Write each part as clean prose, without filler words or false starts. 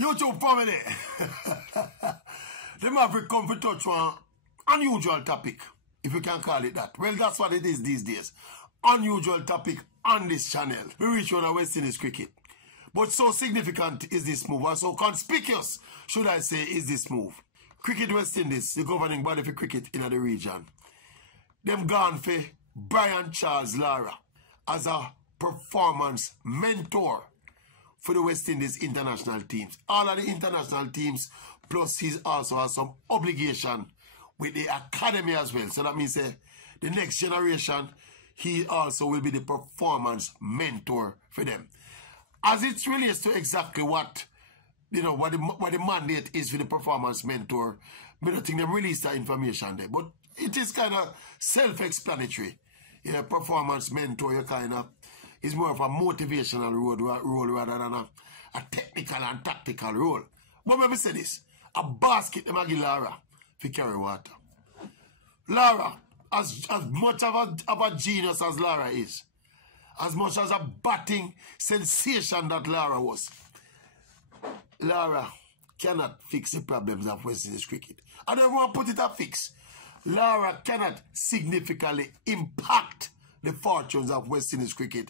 YouTube family, the Maverick come to touch one unusual topic, if you can call it that. Well, that's what it is these days. Unusual topic on this channel. We reach on a West Indies cricket. But so significant is this move, and so conspicuous, should I say, is this move. Cricket West Indies, the governing body for cricket in the region, them gone for Brian Charles Lara as a performance mentor for the West Indies international teams. All of the international teams, plus he also has some obligation with the academy as well. So that means the next generation, he also will be the performance mentor for them. As it relates to exactly what, what the mandate is for the performance mentor, I don't think they released that information there. But it is kind of self-explanatory. Performance mentor, you kind of is more of a motivational role rather than a technical and tactical role. But let me say this. A basket them give Lara for carry water. Lara, as much of a genius as Lara is, as much as a batting sensation that Lara was, Lara cannot fix the problems of West Indies cricket. I don't want to put it a fix. Lara cannot significantly impact the fortunes of West Indies cricket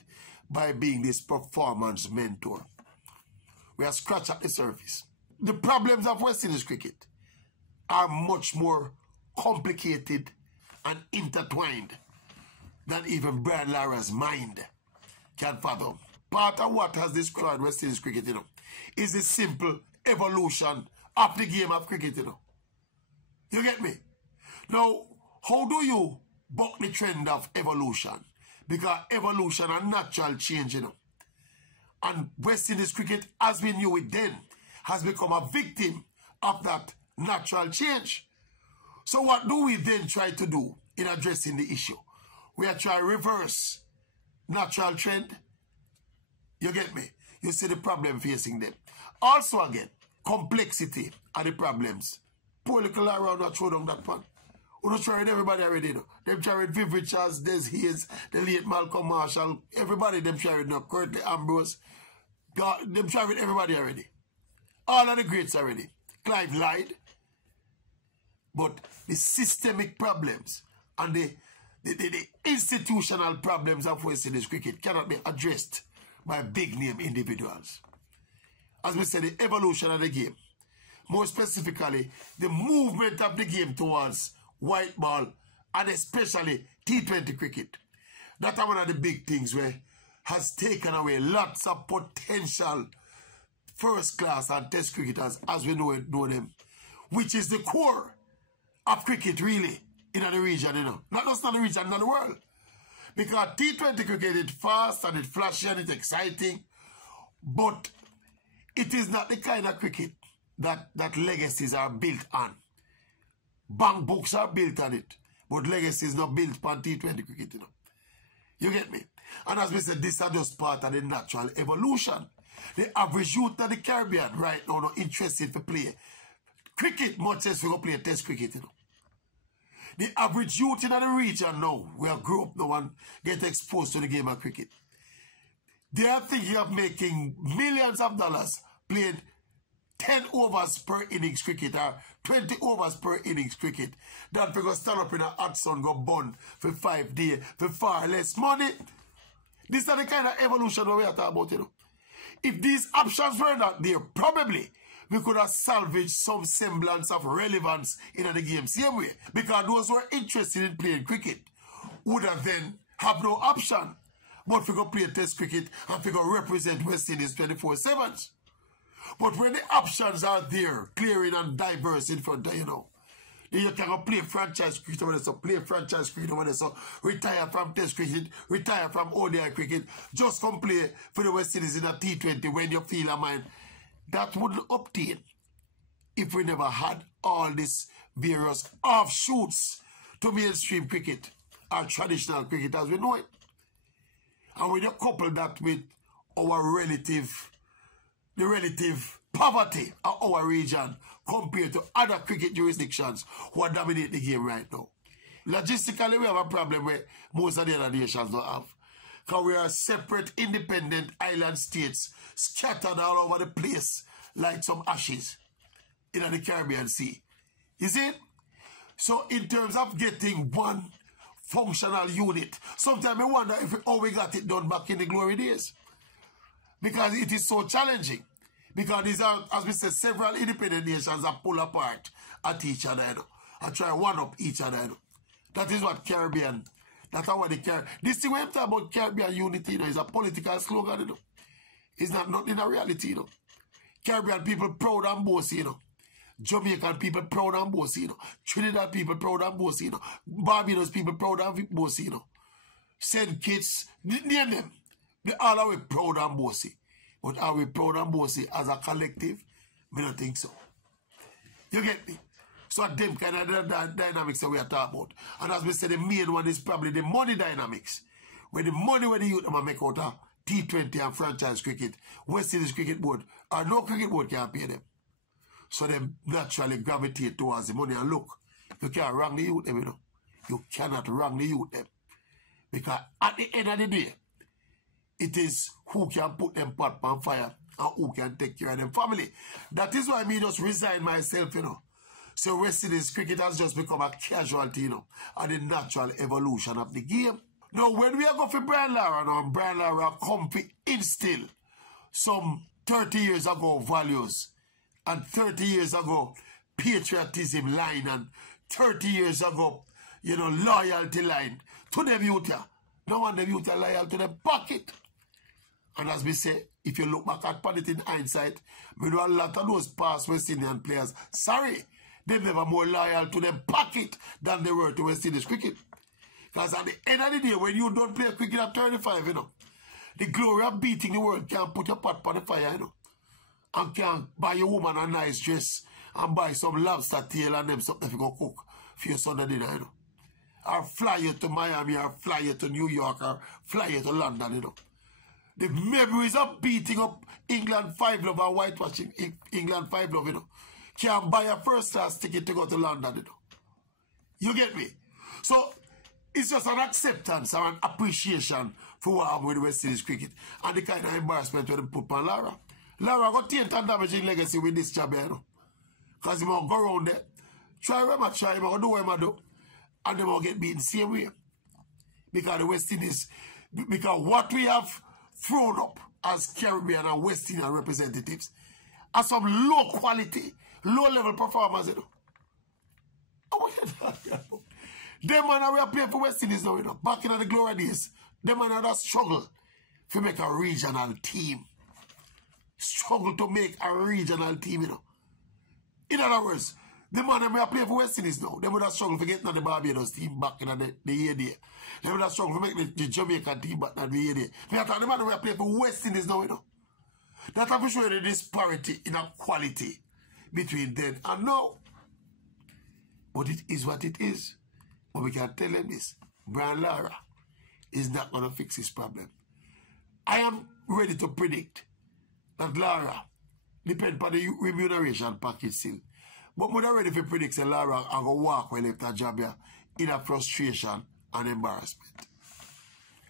by being this performance mentor. We are scratched at the surface. The problems of West Indies cricket are much more complicated and intertwined than even Brian Lara'S mind can fathom. Part of what has destroyed West Indies cricket, is the simple evolution of the game of cricket, You get me? Now, how do you buck the trend of evolution? Because evolution and natural change, And West Indies cricket, as we knew it then, has become a victim of that natural change. So what do we then try to do in addressing the issue? We are trying to reverse natural trend. You get me? You see the problem facing them. Also again, complexity are the problems. Poor little around not throw down that pan. We don't try with everybody already, Them try with Viv Richards, Des Hayes, the late Malcolm Marshall, everybody them try with Curtly Ambrose. Them try with everybody already. All of the greats already. Clive lied. But the systemic problems and the institutional problems of West Indies cricket cannot be addressed by big name individuals. As we said, the evolution of the game, more specifically, the movement of the game towards white ball and especially T20 cricket. That's one of the big things where has taken away lots of potential first class and test cricketers as we know them, which is the core of cricket really in the region, Not just in the region, in the world. Because T20 cricket is fast and it's flashy and it's exciting, but it is not the kind of cricket that legacies are built on. Bank books are built on it, but legacies not built on T20 cricket, You get me? And as we said, this is just part of the natural evolution. The average youth of the Caribbean right now not interested to play cricket much as we go play test cricket, The average youth in the region now, we have grew up now and get exposed to the game of cricket. They are thinking of making millions of dollars playing 10 overs per innings cricket or 20 overs per innings cricket. That we go stand up in a hot sun, go burn for 5 days for far less money. This is the kind of evolution we are talking about, If these options were not there, probably we could have salvaged some semblance of relevance in the game. Same way. Because those who are interested in playing cricket would have then have no option but we go play test cricket and we go represent West Indies 24/7. But when the options are there, clearing and diverse in front of you can go play franchise cricket over there, so play franchise cricket over there, so retire from test cricket, retire from ODI cricket, just come play for the West Indies in a T20 when you feel a mind. That wouldn't obtain if we never had all these various offshoots to mainstream cricket or traditional cricket as we know it. And we couple that with the relative poverty of our region compared to other cricket jurisdictions who are dominating the game right now. Logistically, we have a problem where most of the other nations don't have. Because we are separate, independent island states scattered all over the place like some ashes in the Caribbean Sea. You see it? So in terms of getting one functional unit, sometimes I wonder how we got it done back in the glory days. Because it is so challenging. Because these are, as we said, several independent nations that pull apart at each other, you know, and try one up each other, you know. That is what Caribbean, that's how the Caribbean. This thing when I'm talking about Caribbean unity, you know, is a political slogan, you know. It's not in a reality, you know. Caribbean people proud and bossy, you know. Jamaican people proud and bossy, you know. Trinidad people proud and bossy, you know. Barbados people proud and bossy, you know. St. Kitts, name them. They all are proud and bossy. But are we proud and bossy as a collective? I don't think so. You get me? So them kind of dynamics that we are talking about. And as we say, the main one is probably the money dynamics. Where the money when the youth make out of T20 and franchise cricket, West Indies cricket board, or no cricket board can pay them. So they naturally gravitate towards the money. And look, you can't wrong the youth them, you know. You cannot wrong the youth them. Because at the end of the day, it is who can put them pot on fire and who can take care of them family. That is why me just resign myself, you know. So West Indies cricket has just become a casualty, you know, and the natural evolution of the game. Now, when we are going for Brian Lara now, Brian Lara come to instill some 30 years ago values and 30 years ago patriotism line and 30 years ago, you know, loyalty line to them youth. No one them youth are loyal to them pocket. And as we say, if you look back at it in hindsight, we know a lot of those past West Indian players, sorry, they never more loyal to them pocket than they were to West Indies cricket. Because at the end of the day, when you don't play cricket at 35, you know, the glory of beating the world can't put your pot on the fire, you know. And can't buy your woman a nice dress and buy some lobster tail and them something if you go cook for your Sunday dinner, you know. Or fly you to Miami, or fly you to New York, or fly you to London, you know. The memories of beating up England 5 love and whitewashing England 5 love, you know. Can't buy a first class ticket to go to London, you know. You get me? So, it's just an acceptance and an appreciation for what happened with West Indies cricket and the kind of embarrassment when they put on Lara. Lara got taint and damaging legacy with this job, you know. Because he will go around there, try what I try, he will do what I do, and they will get beaten the same way. Because the West Indies, because what we have thrown up as Caribbean and West Indian representatives are some low quality, low level performers, you know. What are you talking about? Them man we are playing for West Indies now, you know. Back in the glory days, them man that struggle to make a regional team. Struggle to make a regional team, you know. In other words, the man we are playing for West Indies now, they would have struggled to get the Barbados team back in the year there. They would have struggled to make the Jamaican team back in the year there. We are talking about the man we are playing for West Indies now, you know. That have to show you the disparity in a quality between then and now. But it is what it is. But we can tell them this. Brian Lara is not going to fix his problem. I am ready to predict that Lara depends on the remuneration package still. But we're not ready to predict that Lara are going to walk when left a job here in a frustration and embarrassment.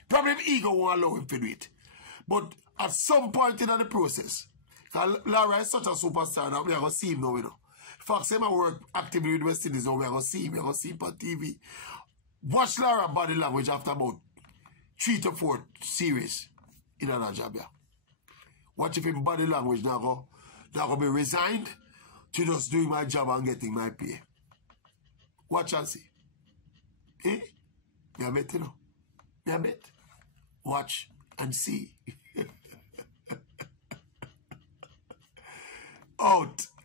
Probably ego won't allow him to do it. But at some point in the process, because Lara is such a superstar that we are going to see him now, you know. Fox him and work actively with West Indies now, we are going to see him, we are going to see him on TV. Watch Lara body language after about 3 to 4 series in another job here. Watch if him body language now go be resigned to just doing my job and getting my pay. Watch and see. Eh? Me a bet, you know. Me a bet. Watch and see. Out.